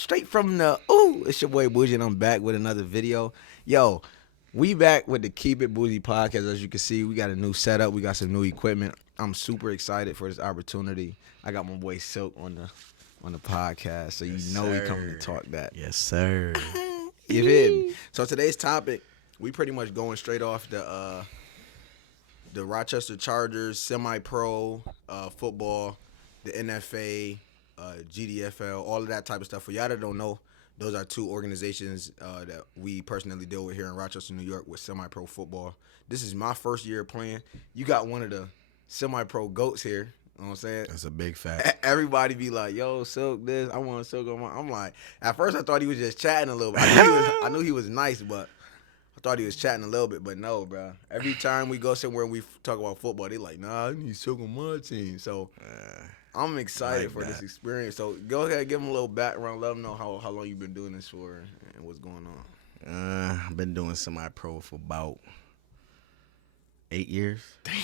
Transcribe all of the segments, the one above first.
straight from the it's your boy Buji, and I'm back with another video. Yo, we back with the Keep It Buji podcast. As you can see, we got a new setup. We got some new equipment. I'm super excited for this opportunity. I got my boy Silk on the podcast, so Yes, you know we coming to sir. talk that. Yes, sir. You feel me? So today's topic, we pretty much going straight off the Rochester Chargers semi-pro football, the NFA, GDFL, all of that type of stuff. For y'all that don't know, those are two organizations that we personally deal with here in Rochester, New York, with semi-pro football. This is my first year playing. You got one of the semi-pro goats here. You know what I'm saying? That's a big fact. Everybody be like, yo, Silk this, I want Silk on my. I'm like, at first I thought he was just chatting a little bit. I knew he was nice, but I thought he was chatting a little bit, but no, bro. Every time we go somewhere and we talk about football, they like, nah, I need Silk on my team. So I'm excited like for that. this experience. So go ahead, give him a little background. Let him know how long you've been doing this for and what's going on. I've been doing semi-pro for about 8 years. Damn.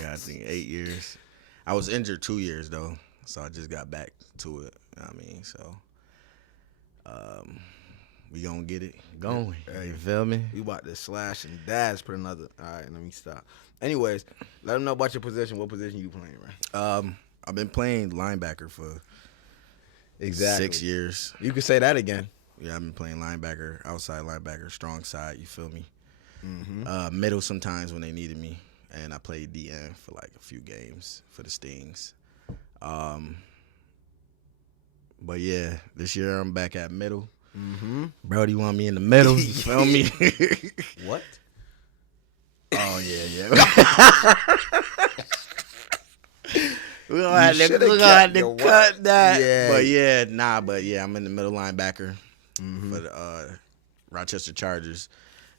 Yeah, I think 8 years. I was injured 2 years though, so I just got back to it. You know what I mean, so we gonna get it going. Hey. You feel me? We about to slash and dash for another. All right, let me stop. Anyways, let them know about your position. What position you playing, right? I've been playing linebacker for 6 years. You can say that again. Yeah, I've been playing linebacker, outside linebacker, strong side. You feel me? Mm-hmm. Middle sometimes when they needed me, and I played DN for like a few games for the Stings. But yeah, this year I'm back at middle. Mm-hmm. Brody want me in the middle. You feel me? What? Oh yeah. We gonna have to, shoulda we gonna kept have to your cut that. Yeah. But yeah, I'm in the middle linebacker Mm-hmm. for the Rochester Chargers.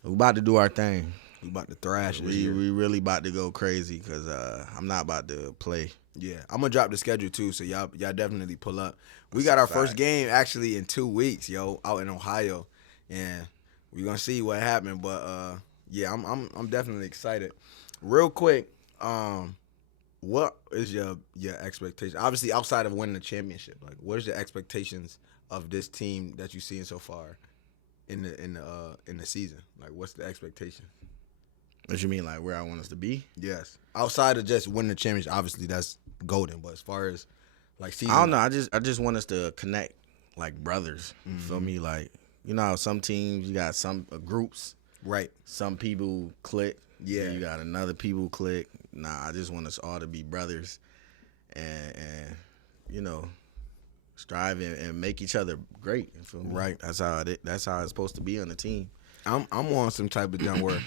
We about to do our thing. We about to thrash this We year. really about to go crazy because I'm not about to play. Yeah, I'm gonna drop the schedule too, so y'all definitely pull up. We got our first game actually in 2 weeks, yo, out in Ohio, and we're gonna see what happened. But yeah, I'm definitely excited. Real quick, what is your expectation? Obviously, outside of winning the championship, like what is your expectations of this team that you've seen so far in the season? Like, what's the expectation? What you mean, like where I want us to be? Yes, outside of just winning the championship, obviously that's golden. But as far as like season, I don't know. I just want us to connect like brothers. You feel me? Like, you know how some teams you got some groups, right? some people click. Yeah. You got another people click. Nah, I just want us all to be brothers and you know, strive and make each other great. You feel me? Right. That's how it's supposed to be on the team. I'm on some type of jump where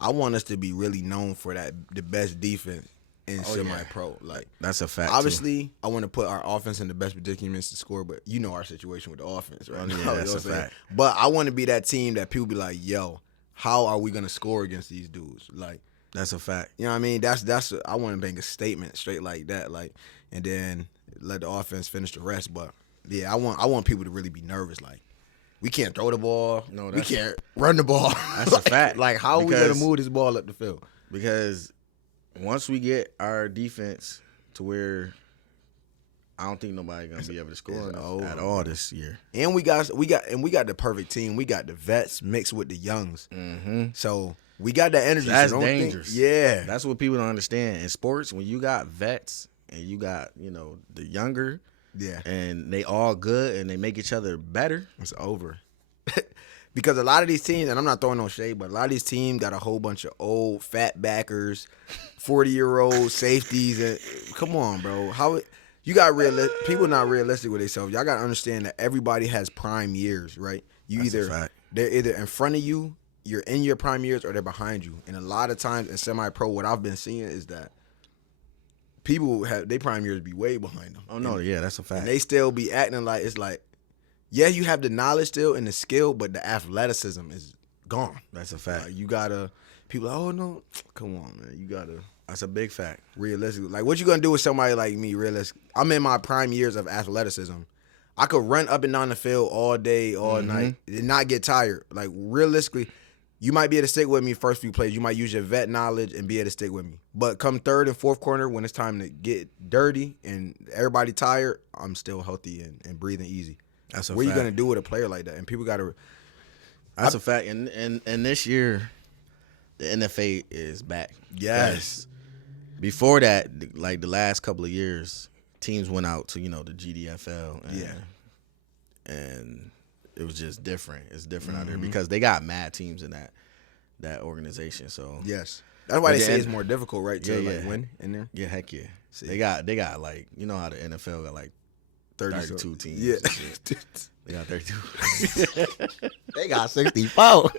I want us to be really known for the best defense in semi-pro. Like, That's a fact. obviously, I want to put our offense in the best predicaments to score, but you know our situation with the offense, right? Oh, now, yeah, you know that's what a I'm saying? fact. But I want to be that team that people be like, yo, how are we gonna score against these dudes? Like, That's a fact. you know what I mean? That's I want to make a statement straight like that, like, and then let the offense finish the rest. But yeah, I want people to really be nervous, like. We can't throw the ball. No, we can't run the ball. That's a fact. Like, how are we gonna Because- move this ball up the field? Because once we get our defense to where I don't think nobody gonna be able to score It's on us over, at all this year. And we got the perfect team. We got the vets mixed with the youngs. Mm-hmm. So we got that energy. That's so don't think- dangerous. yeah. That's what people don't understand. In sports, when you got vets and you got, the younger Yeah. and they all good and they make each other better. It's over. Because a lot of these teams, and I'm not throwing no shade, but a lot of these teams got a whole bunch of old fat backers, 40-year-old safeties. And come on, bro. You got people not realistic with themselves. Y'all got to understand that everybody has prime years, right? That's a fact. They're either in front of you, you're in your prime years, or they're behind you. And a lot of times in semi-pro, what I've been seeing is that people have their prime years be way behind them. Oh no, yeah, that's a fact. And they still be acting like it's like, yeah, you have the knowledge still and the skill, but the athleticism is gone. That's a fact. Like, you gotta, people like, oh no, come on, man, you gotta That's a big fact. realistically. Like, what you gonna do with somebody like me? Realistic. I'm in my prime years of athleticism. I could run up and down the field all day, all night, and not get tired. Like, realistically, you might be able to stick with me first few plays. You might use your vet knowledge and be able to stick with me. But come third and fourth corner, when it's time to get dirty and everybody tired, I'm still healthy and breathing easy. That's a What are you fact. gonna do with a player like that? And people gotta. That's a fact. And this year, the NFA is back. Yes. Before that, like the last couple of years, teams went out to the GDFL. And it was just different. It's different out there because they got mad teams in that organization. So Yes. That's why they say it's more difficult, right? To like win in there. Yeah, heck yeah. See. They got like how the NFL got like 32 teams. Yeah. They got 32. They got 64.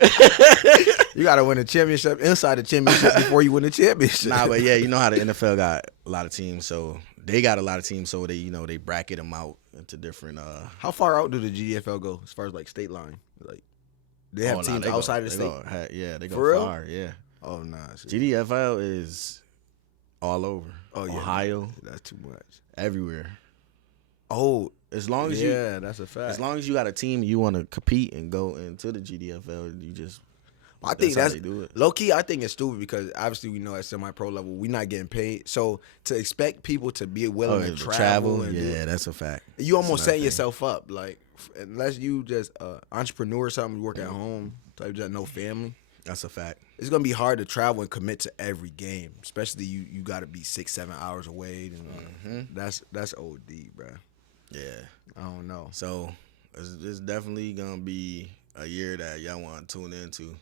You got to win a championship inside the championship before you win the championship. Nah, but yeah, how the NFL got a lot of teams, so they got a lot of teams, so they they bracket them out into different. How far out do the GDFL go as far as like state line? Like they have teams outside of the state. They go For real? far. Yeah. Oh nah. GDFL is all over. Oh yeah. Ohio. That's too much. Everywhere. Oh, as long as that's a fact. As long as you got a team you want to compete and go into the GDFL, you just. I think that's how they do it. Low key. I think it's stupid because obviously we know at semi-pro level we're not getting paid. So to expect people to be willing to travel and that's a fact. You almost setting yourself up. Like unless you just entrepreneur or something, you work at home, type just no family. That's a fact. It's gonna be hard to travel and commit to every game, especially you got to be 6-7 hours away. And that's OD, bro. Yeah, I don't know. So it's definitely gonna be a year that y'all want to tune into.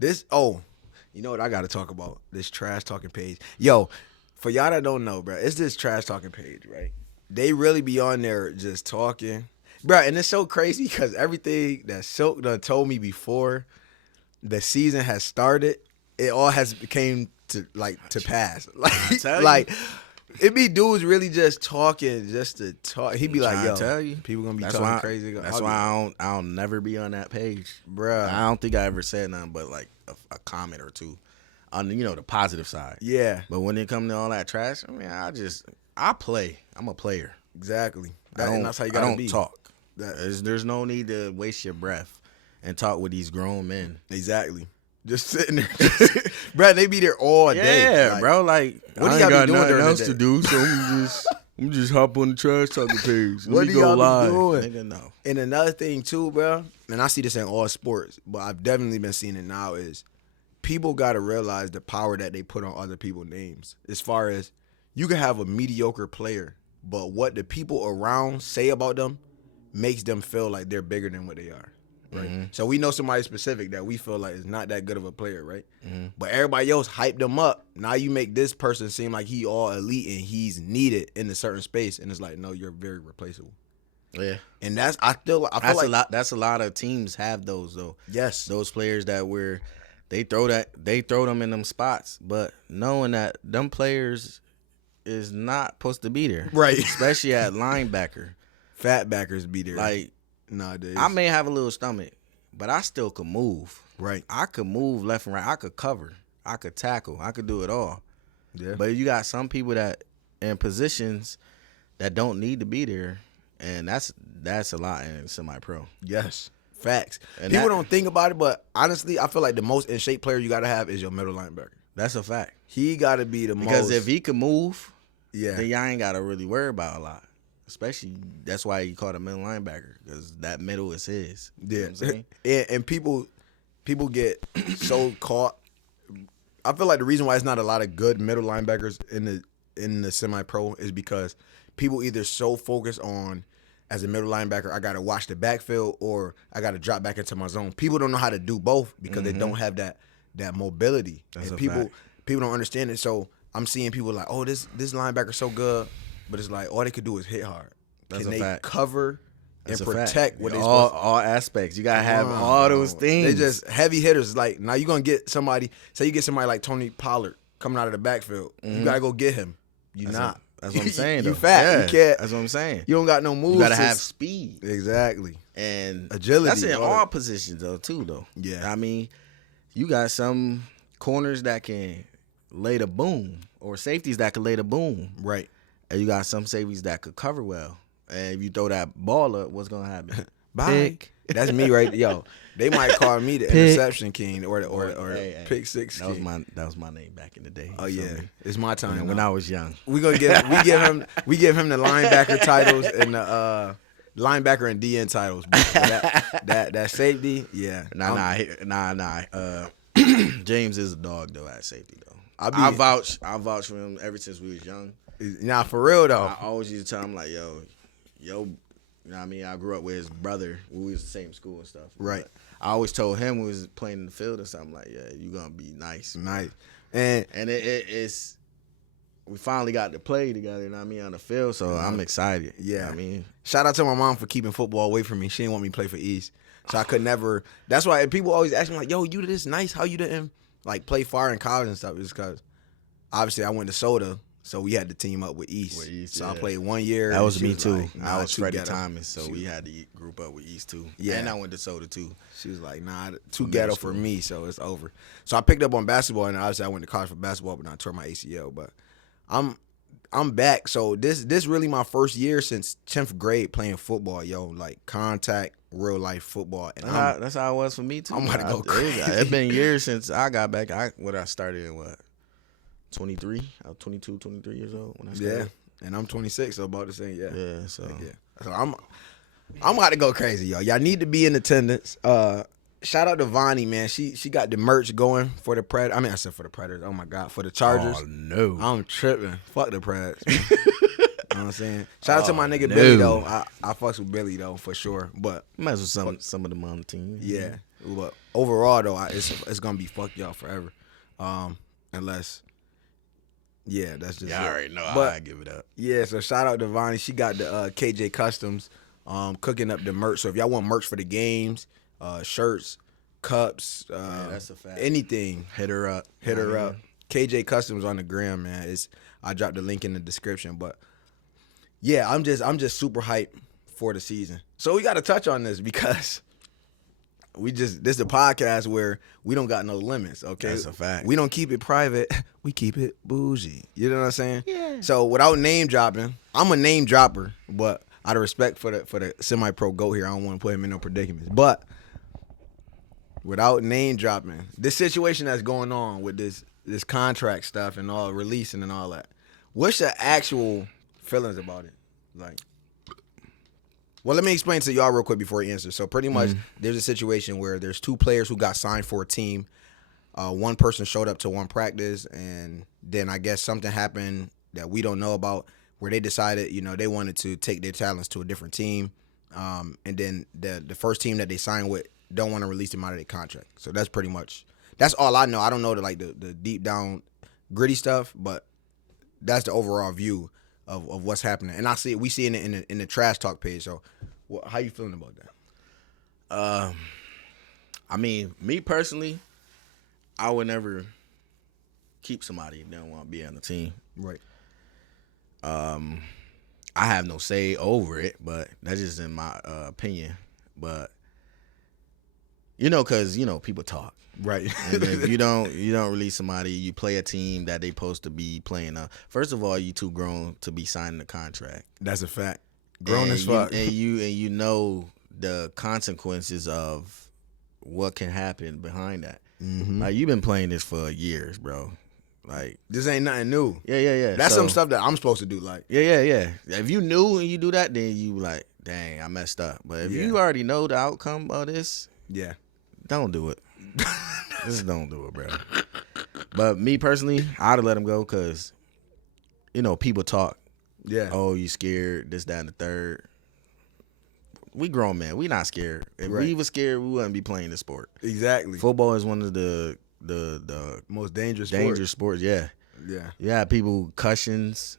You know what I got to talk about? This trash talking page. Yo, for y'all that don't know, bro, it's this trash talking page, right? They really be on there just talking, bro, and it's so crazy because everything that Silk done told me before the season has started, it all has came to pass. Like it be dudes really just talking just to talk. He be like, yo, tell you, people gonna be talking crazy. That's why I'll never be on that page, bruh. I don't think I ever said nothing but like a comment or two on the positive side. Yeah. But when it comes to all that trash, I mean, I play. I'm a player. Exactly. That's how you gotta be. I don't talk. There's no need to waste your breath and talk with these grown men. Exactly. Just sitting there, bro. They be there all day. Yeah, like, bro. Like, what do y'all be doing during else the day? to do? So I'm just hop on the trash talking page. What do y'all be doing? Nigga, no. And another thing too, bro. And I see this in all sports, but I've definitely been seeing it now. Is people got to realize the power that they put on other people's names. As far as you can have a mediocre player, but what the people around say about them makes them feel like they're bigger than what they are. Right. Mm-hmm. So we know somebody specific that we feel like is not that good of a player, right? Mm-hmm. But everybody else hyped them up. Now you make this person seem like he all elite and he's needed in a certain space, and it's like, no, you're very replaceable. Yeah, and I feel like a lot. That's a lot of teams have those though. Yes, those players that they throw them in them spots, but knowing that them players is not supposed to be there, right? Especially at linebacker, fat backers be there, like. Nowadays. I may have a little stomach, but I still could move. Right. I could move left and right. I could cover. I could tackle. I could do it all. Yeah. But you got some people that in positions that don't need to be there, and that's a lot in semi-pro. Yes. Facts. And people don't think about it, but honestly, I feel like the most in shape player you got to have is your middle linebacker. That's a fact. He got to be the most. Because if he can move, then y'all ain't got to really worry about a lot. Especially, that's why you call it a middle linebacker, because that middle is his. Yeah, you know what I'm saying? And people get so caught. I feel like the reason why it's not a lot of good middle linebackers in the semi-pro is because people either so focused on, as a middle linebacker, I got to watch the backfield or I got to drop back into my zone. People don't know how to do both because they don't have that mobility. That's and a fact. People don't understand it. So I'm seeing people like, oh, this linebacker's so good. But it's like all they could do is hit hard. That's Can a they fact. cover That's and a protect fact. what they all aspects? You gotta have all those things. They just heavy hitters. Like now you're gonna get somebody. Say you get somebody like Tony Pollard coming out of the backfield. You gotta go get him. That's what I'm saying. You fat. Yeah, you can't. That's what I'm saying. You don't got no moves. You gotta have speed. Exactly. And agility. That's in all positions though too though. Yeah. I mean, you got some corners that can lay the boom, or safeties that can lay the boom. Right. And you got some safeties that could cover well. And if you throw that ball up, what's gonna happen? Bye. Pick. That's me, right? Yo, they might call me the interception king or hey, pick six king. That was my name back in the day. Oh yeah, it's my time when I was young. We give him the linebacker titles and linebacker and DN titles. But that safety, yeah. Nah. James is a dog though at safety though. I vouch for him ever since we was young. Nah, for real though. I always used to tell him like, yo, you know what I mean? I grew up with his brother. We was the same school and stuff. Right. But I always told him when we was playing in the field or something like, yeah, you gonna be nice. Nice. And it's we finally got to play together, you know what I mean, on the field, so I'm excited. Yeah. You know what I mean? Shout out to my mom for keeping football away from me. She didn't want me to play for East. So I could never. That's why people always ask me, like, yo, you did this nice. How you didn't, like, play far in college and stuff? It's because, obviously, I went to Soda, so we had to team up with East. So I played 1 year. That was me, too. Like, I was Freddie Thomas, so we had to group up with East, too. Yeah. And I went to Soda, too. She was like, nah, too ghetto for me, so it's over. So I picked up on basketball, and obviously I went to college for basketball, but I tore my ACL. But I'm back. So this really my first year since 10th grade playing football, yo. Like, contact, real life football. And that's how it was for me, too. I'm about to go crazy. It's been years since I got back. I started in, 23? I was 22, 23 years old when I started. Yeah, and I'm 26, so about to say, yeah. Yeah, so. Like, yeah. So I'm about to go crazy, yo. Y'all need to be in attendance. Shout out to Vonnie, man. She got the merch going for the Predators. I mean, I said for the Predators. Oh, my God. For the Chargers. Oh, no. I'm tripping. Fuck the Predators. You know what I'm saying? Shout out to my nigga Billy, though. I fucks with Billy, though, for sure. But might as well some of them on the team. Yeah. But overall, though, it's going to be fuck y'all forever. Unless, yeah, that's just I already know. But, I give it up. Yeah, so shout out to Vonnie. She got the KJ Customs cooking up the merch. So if y'all want merch for the games, shirts, cups, that's a fact. Anything, hit her up. Hit her up. KJ Customs on the gram, man. I dropped the link in the description. But yeah, I'm just super hyped for the season. So we got to touch on this because this is a podcast where we don't got no limits. Okay, that's a fact. We don't keep it private. We keep it bougie. You know what I'm saying? Yeah. So without name dropping, I'm a name dropper, but out of respect for the semi-pro GOAT here, I don't want to put him in no predicaments. But without name dropping, this situation that's going on with this contract stuff and all releasing and all that, what's your actual feelings about it? Like, well, let me explain to y'all real quick before you answer. So pretty much there's a situation where there's two players who got signed for a team. One person showed up to one practice, and then I guess something happened that we don't know about where they decided, they wanted to take their talents to a different team. And then the first team that they signed with don't want to release them out of their contract. So that's all I know. I don't know the deep down gritty stuff, but that's the overall view of what's happening. And we see it in the trash talk page. So how you feeling about that? I mean, me personally, I would never keep somebody if they don't want to be on the team. Right. I have no say over it, but that's just in my opinion. But because people talk, right? And if you don't release somebody, you play a team that they supposed to be playing. First of all, you too grown to be signing a contract. That's a fact. Grown as fuck, and you know the consequences of what can happen behind that. Mm-hmm. Like, you've been playing this for years, bro. Like, this ain't nothing new. Yeah. That's some stuff that I'm supposed to do. Like, yeah. If you knew and you do that, then you like, dang, I messed up. But if you already know the outcome of this, don't do it. Just don't do it, bro. But me personally, I'd have let him go because, people talk. Yeah. Oh, you scared? This, that, and the third. We grown men. We not scared. If we was scared, we wouldn't be playing the sport. Exactly. Football is one of the most dangerous sports. Yeah. You have people concussions,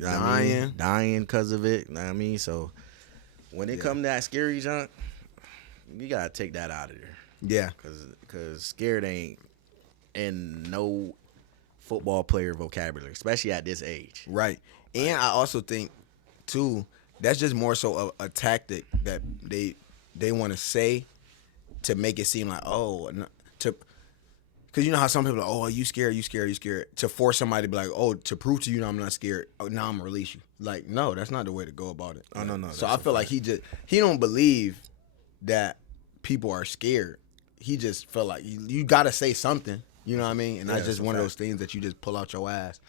dying because of it. You know what I mean? So when it come to that scary junk, you gotta take that out of there. Yeah. Cause scared ain't in no football player vocabulary, especially at this age. Right. And I also think too, that's just more so a tactic that they want to say to make it seem like, because you know how some people are like, oh, are you scared? To force somebody to be like, oh, to prove to you I'm not scared, now I'm going to release you. Like, no, that's not the way to go about it. Oh, no. So I feel like he don't believe that people are scared. He just felt like you got to say something. You know what I mean? And that's just one of those things that you just pull out your ass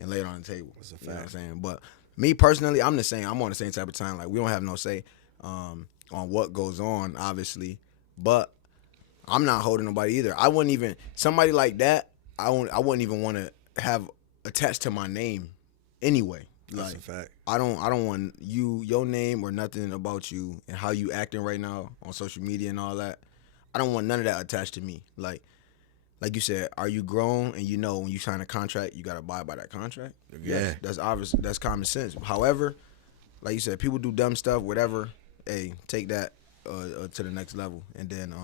and lay it on the table. That's a fact. You know what I'm saying? But Me personally, I'm the same. I'm on the same type of time. Like we don't have no say on what goes on, obviously, but I'm not holding nobody either. I wouldn't even somebody like that. I wouldn't even want to have attached to my name anyway. That's Like, a fact. I don't want your name or nothing about you and how you acting right now on social media and all that. I don't want none of that attached to me. Like you said, are you grown and you know when you sign a contract, you gotta abide by that contract? Yes, that's obvious. That's common sense. However, like you said, people do dumb stuff, whatever. Hey, take that to the next level, and then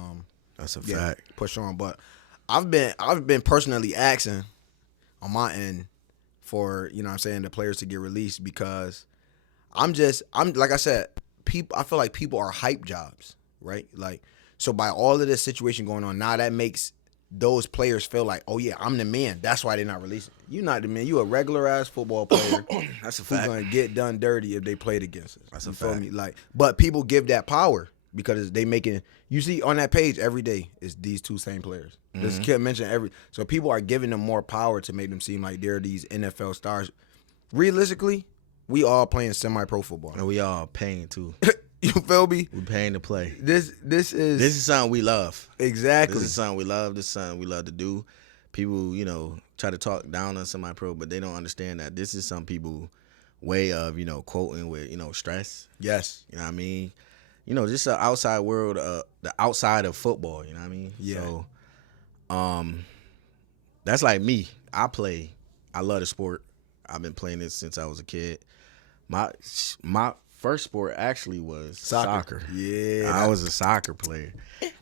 that's a fact. Push on. But I've been personally asking on my end for, you know what I'm saying, the players to get released because I'm like I said, I feel like people are hype jobs, right? Like, so by all of this situation going on, now that makes those players feel like, oh yeah, I'm the man. That's why they're not releasing. You're not the man. You a regular ass football player. That's a fact. Who's gonna get done dirty if they played against us? That's a fact. Me? Like, but people give that power because they making. You see on that page every day is these two same players. This kid mentioned so people are giving them more power to make them seem like they're these NFL stars. Realistically, we all playing semi-pro football, and we all paying too. You feel me? We paying to play. This is something we love. Exactly. This is something we love. This is something we love to do. People, try to talk down on semi-pro, but they don't understand that this is some people way of, quoting with, stress. Yes. You know what I mean? Just the outside world, the outside of football, you know what I mean? Yeah. So, that's like me. I love the sport. I've been playing it since I was a kid. My first sport actually was soccer. Yeah. I was a soccer player.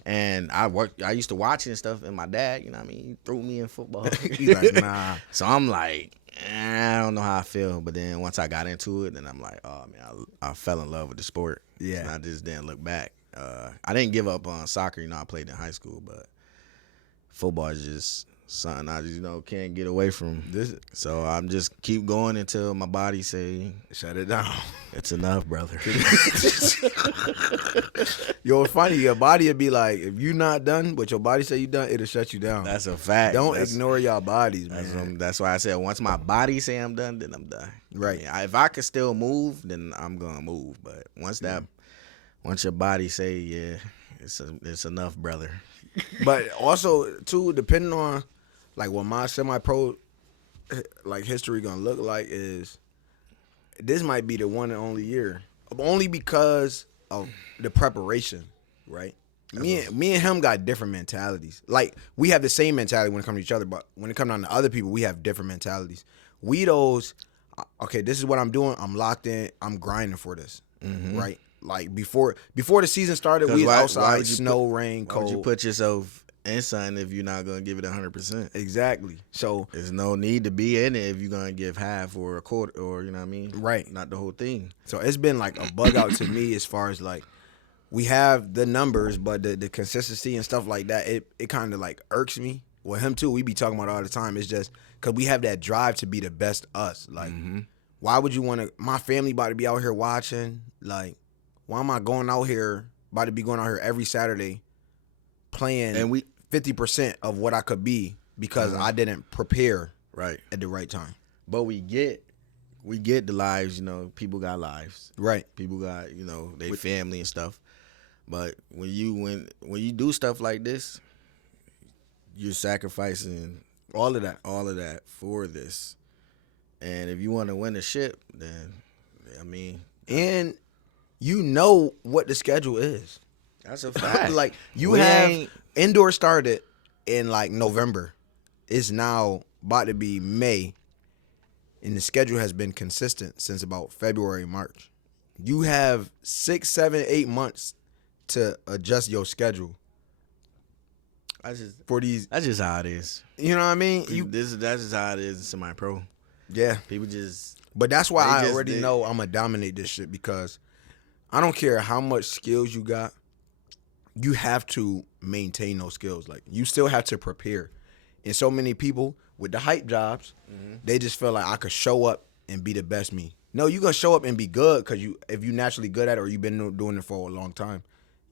And I used to watch it and stuff, and my dad, you know what I mean, he threw me in football. He's like, nah. So I'm like, I don't know how I feel. But then once I got into it, then I'm like, oh, man, I fell in love with the sport. Yeah. And I just didn't look back. I didn't give up on soccer. I played in high school, but football is just something I just, can't get away from. So I'm just keep going until my body say, shut it down. It's enough, brother. Yo, it's funny. Your body would be like, if you not done, but your body say you done, it'll shut you down. That's a fact. Don't ignore your bodies, man. That's why I said once my body say I'm done, then I'm done. Right. If I can still move, then I'm gonna move. But once your body say, yeah, it's enough, brother. But also too, depending on like what my semi-pro like history gonna look like is, this might be the one and only year, only because of the preparation, right? Me and him got different mentalities. Like, we have the same mentality when it comes to each other, but when it comes down to other people, we have different mentalities. Okay, this is what I'm doing. I'm locked in. I'm grinding for this, right? Like, before the season started, we was outside, snow, rain, cold. Why would you put yourself in something if you're not going to give it 100%? Exactly. So there's no need to be in it if you're going to give half or a quarter, or, you know what I mean? Right. Not the whole thing. So it's been like a bug out to me as far as like, we have the numbers, but the consistency and stuff like that, it kind of like irks me. Well, him too, we be talking about it all the time. It's just because we have that drive to be the best us. Like, why would you want to, my family about to be out here watching, like, why am I about to be going out here every Saturday playing and 50% of what I could be because I didn't prepare right at the right time. But we get the lives, people got lives. Right. People got, their family and stuff. But when you do stuff like this, you're sacrificing all of that for this. And if you want to win the ship, then and you know what the schedule is. That's a fact. Like, indoor started in like November. It's now about to be May, and the schedule has been consistent since about February, March. You have 6, 7, 8 months to adjust your schedule. That's just how it is. You know what I mean? That's just how it is in semi-pro. Yeah. People just. But that's why I already know I'm gonna dominate this shit, because I don't care how much skills you got. You have to maintain those skills. Like, you still have to prepare. And so many people with the hype jobs, they just feel like I could show up and be the best me. No, you gonna show up and be good because if you naturally good at it or you've been doing it for a long time,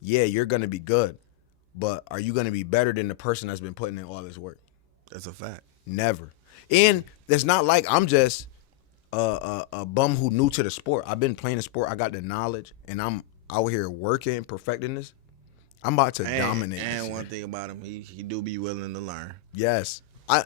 yeah, you're gonna be good. But are you gonna be better than the person that's been putting in all this work? That's a fact. Never. And it's not like I'm just a bum who new to the sport. I've been playing the sport. I got the knowledge, and I'm out here working, perfecting this. I'm about to dominate. And one thing about him, he do be willing to learn. Yes. I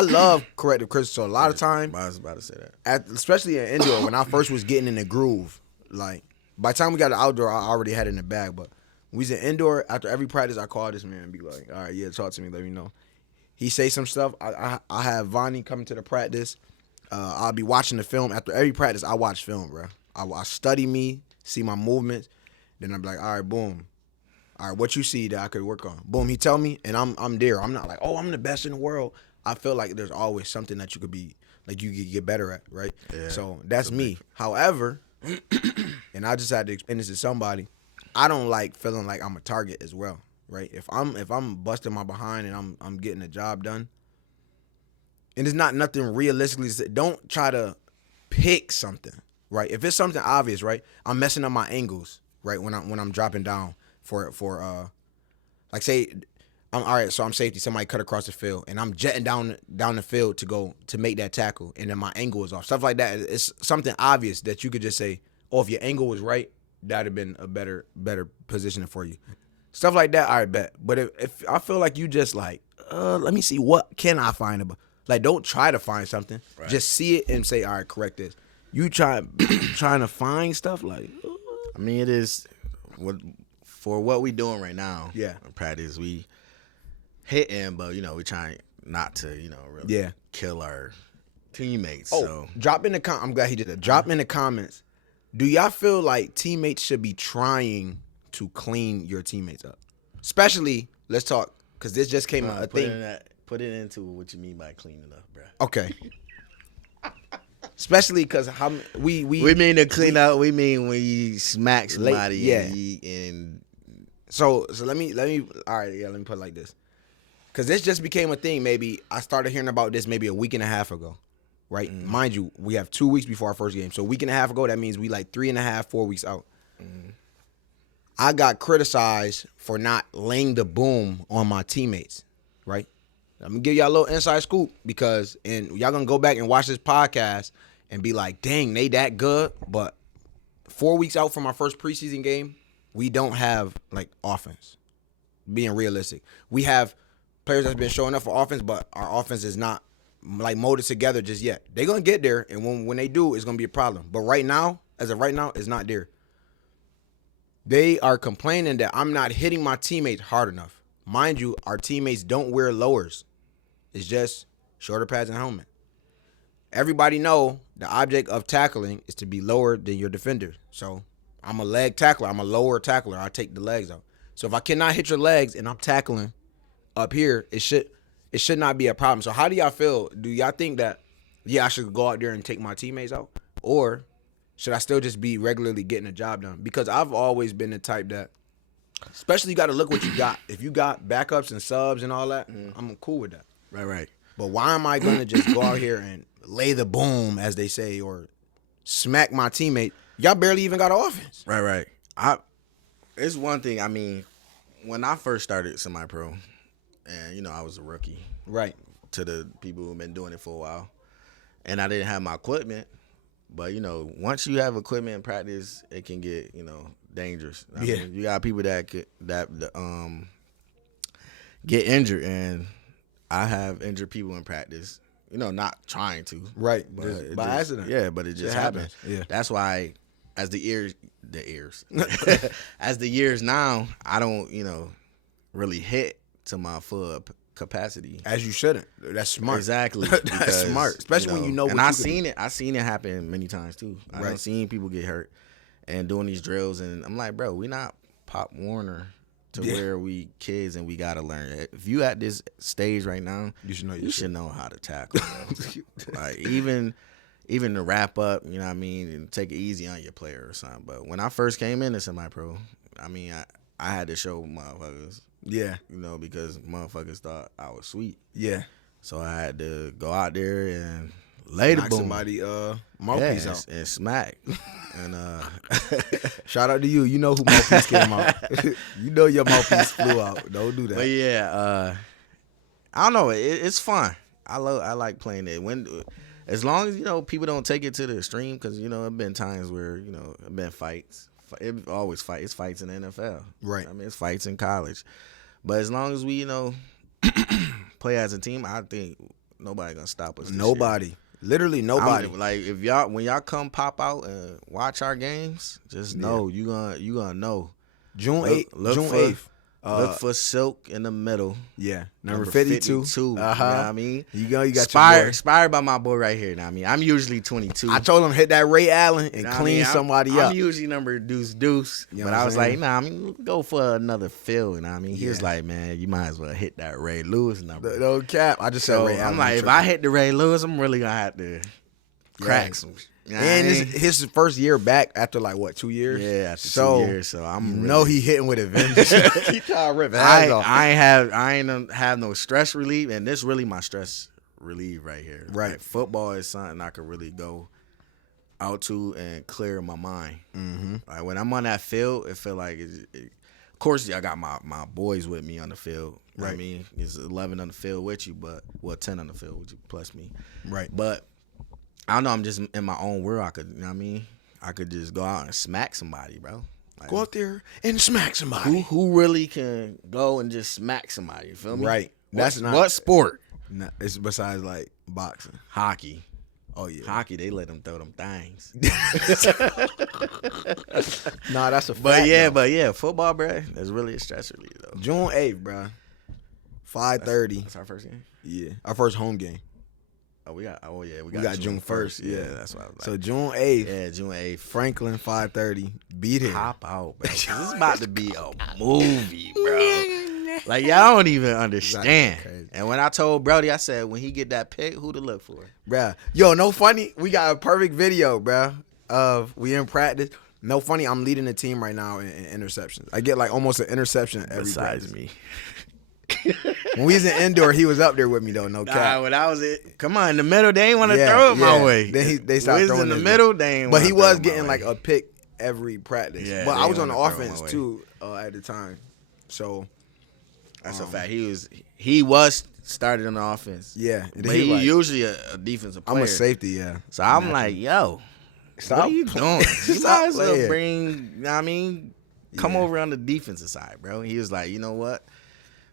love corrective criticism. So a lot of time, I was about to say that. Especially in indoor, when I first was getting in the groove, like by the time we got to outdoor, I already had it in the bag. But when we was in indoor, after every practice, I call this man and be like, all right, yeah, talk to me, let me know. He say some stuff. I have Vonnie coming to the practice. I'll be watching the film. After every practice, I watch film, bro. I study me, see my movements. Then I'm like, all right, boom. All right, what you see that I could work on? Boom, he tell me, and I'm there. I'm not like, oh, I'm the best in the world. I feel like there's always something that you could be, like you could get better at, right? Yeah, so that's me. However, and I just had to explain this to somebody, I don't like feeling like I'm a target as well, right? If I'm busting my behind and I'm getting the job done, and it's not nothing realistically, don't try to pick something, right? If it's something obvious, right? I'm messing up my angles, right? When I'm dropping down. For like say I'm all right, so I'm safety, somebody cut across the field and I'm jetting down the field to make that tackle and then my angle is off. Stuff like that. It's something obvious that you could just say, oh, if your angle was right, that'd have been a better positioning for you. Stuff like that, I bet. But if I feel like you just like, let me see what can I find about, like don't try to find something. Right. Just see it and say, all right, correct this. You trying to find stuff like I mean it is what for what we doing right now, yeah. In practice, we hitting, but we trying not to, really kill our teammates. Oh, so drop in the I'm glad he did that. Drop in the comments. Do y'all feel like teammates should be trying to clean your teammates up? Especially, let's talk, because this just came out a thing. Put it into what you mean by cleaning up, bro. Okay. Especially because we mean to clean up. We mean when you smack somebody, yeah. and so let me all right, yeah, let me put it like this, because this just became a thing. Maybe I started hearing about this maybe a week and a half ago, right? Mm-hmm. Mind you, we have 2 weeks before our first game, so a week and a half ago, that means we like 3.5, 4 weeks out. Mm-hmm. I got criticized for not laying the boom on my teammates, right? I'm gonna give y'all a little inside scoop because y'all gonna go back and watch this podcast and be like, dang, they that good. But 4 weeks out from our first preseason game, we don't have like offense. Being realistic, we have players that's been showing up for offense, but our offense is not like molded together just yet. They're gonna get there, and when they do, it's gonna be a problem. But right now, as of right now, it's not there. They are complaining that I'm not hitting my teammates hard enough. Mind you, our teammates don't wear lowers. It's just shorter pads and helmet. Everybody know the object of tackling is to be lower than your defender. So I'm a leg tackler. I'm a lower tackler. I take the legs out. So if I cannot hit your legs and I'm tackling up here, it should not be a problem. So how do y'all feel? Do y'all think that, yeah, I should go out there and take my teammates out? Or should I still just be regularly getting a job done? Because I've always been the type that, especially you got to look what you got. If you got backups and subs and all that, I'm cool with that. Right. But why am I going to just go out here and lay the boom, as they say, or smack my teammate? Y'all barely even got an offense. Right. It's one thing, I mean, when I first started semi-pro, and, I was a rookie. Right. To the people who've been doing it for a while. And I didn't have my equipment. But, once you have equipment in practice, it can get, dangerous. I mean, you got people that get injured, and I have injured people in practice, not trying to. Right. But by accident. Yeah, but it just happens. Yeah. That's why as the years as the years now, I don't, really hit to my full capacity. As you shouldn't. That's smart. Exactly. That's smart. Especially when you know what and you I seen it happen many times too. I've seen people get hurt and doing these drills, and I'm like, bro, we not Pop Warner to where we kids and we gotta learn. If you at this stage right now, you should know how to tackle. Like even to wrap up, you know what I mean, and take it easy on your player or something. But when I first came into semi-pro, I mean, I had to show motherfuckers. Yeah. Because motherfuckers thought I was sweet. Yeah. So I had to go out there and lay the boom. Somebody mouthpiece out. And smack. And shout out to you. You know who mouthpiece came out. You know your mouthpiece flew out. Don't do that. But yeah, I don't know. It's fun. I like playing it. When as long as people don't take it to the extreme, because it been times where it been fights. It always fight. It's fights in the NFL. Right. I mean, it's fights in college. But as long as we play as a team, I think nobody gonna stop us. Nobody. Literally nobody. Like when y'all come pop out and watch our games, just know you gonna know. June 8th. Look for Silk in the middle. Yeah, number 52. You know what I mean? You got inspired by my boy right here. You know what I mean? I'm usually 22. I told him hit that Ray Allen and clean somebody up. I'm usually number deuce. But I was like, nah, go for another fill. You know what I mean? He was like, man, you might as well hit that Ray Lewis number. No cap. I just said Ray Allen. I'm like, if I hit the Ray Lewis, I'm really gonna have to crack some. You know and his first year back after 2 years? Yeah, after 2 years. So he hitting with a vengeance. He trying to rip ass off. I ain't have no stress relief, and this really my stress relief right here. Right. Like, football is something I could really go out to and clear my mind. Mm-hmm. Like when I'm on that field, it feel like of course I got my boys with me on the field. Right. I mean, it's 11 on the field with you, but 10 on the field with you plus me. Right. But I don't know, I'm just in my own world. I could just go out and smack somebody, bro. Like, go out there and smack somebody. Who really can go and just smack somebody? You feel me? Right. What sport? It's besides boxing. Hockey. Oh yeah. Hockey, they let them throw them things. Nah, that's a fact. But yeah, football, bro, that's really a stress relief though. June 8th, bro. 5:30. That's our first game? Yeah. Our first home game. We got June 1st. Yeah, that's what I was like. So June 8th. Yeah, June 8th. Franklin, 5:30. Beat it. Hop out, bro. This is about to be a movie, bro. Like, y'all don't even understand. And when I told Brody, I said, when he get that pick, who to look for? Bruh. Yo, no funny. We got a perfect video, bruh, of we in practice. No funny. I'm leading the team right now in interceptions. I get almost an interception every Besides practice. me. When we was in indoor, he was up there with me though. No cap. When I was come on, in the middle, they ain't want to throw it my way. Then they stopped throwing in the middle. They ain't. But he was getting a pick every practice. Yeah, but I was on the offense too at the time, so that's a fact. He was started on the offense. Yeah, but he usually a defensive player. I'm a safety. Yeah. So I'm like, yo, stop. What are you doing? You might as well playing. Come over on the defensive side, bro. He was like, you know what?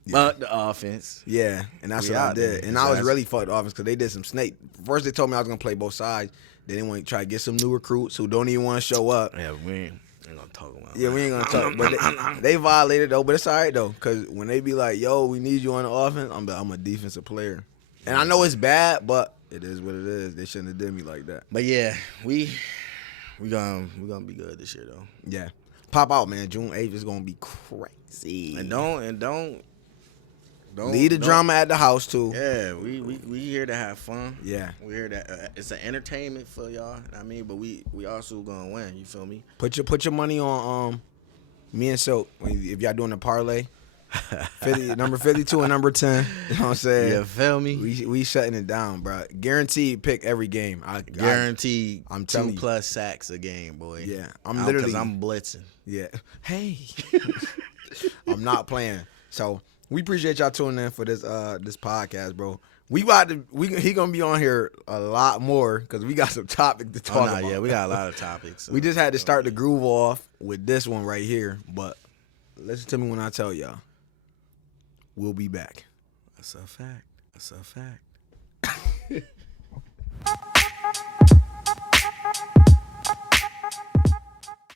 But the offense. Yeah, and that's what I did. And I was really fucked the offense because they did some snake. First, they told me I was going to play both sides. Then they want to try to get some new recruits who don't even want to show up. Yeah, we ain't going to talk about that. Yeah, we ain't going to talk. But they violated, though. But it's all right, though, because when they be like, yo, we need you on the offense, I'm a defensive player. And I know it's bad, but it is what it is. They shouldn't have did me like that. But, yeah, we gonna be good this year, though. Yeah. Pop out, man. June 8th is going to be crazy. And don't leave the drama at the house too. Yeah, we here to have fun. Yeah, we here to it's an entertainment for y'all. But we also gonna win. You feel me? Put your money on me and Silk if y'all doing a parlay. Number 52 and number 10. You know what I'm saying? Yeah, feel me? We shutting it down, bro. Guaranteed pick every game. Guaranteed. I'm 2+ sacks a game, boy. Yeah, I'm blitzing. Yeah. Hey, I'm not playing. So. We appreciate y'all tuning in for this podcast, bro. He gonna be on here a lot more because we got some topics to talk about. Yeah, we got a lot of topics. We just had to start the groove off with this one right here, but listen to me when I tell y'all. We'll be back. That's a fact.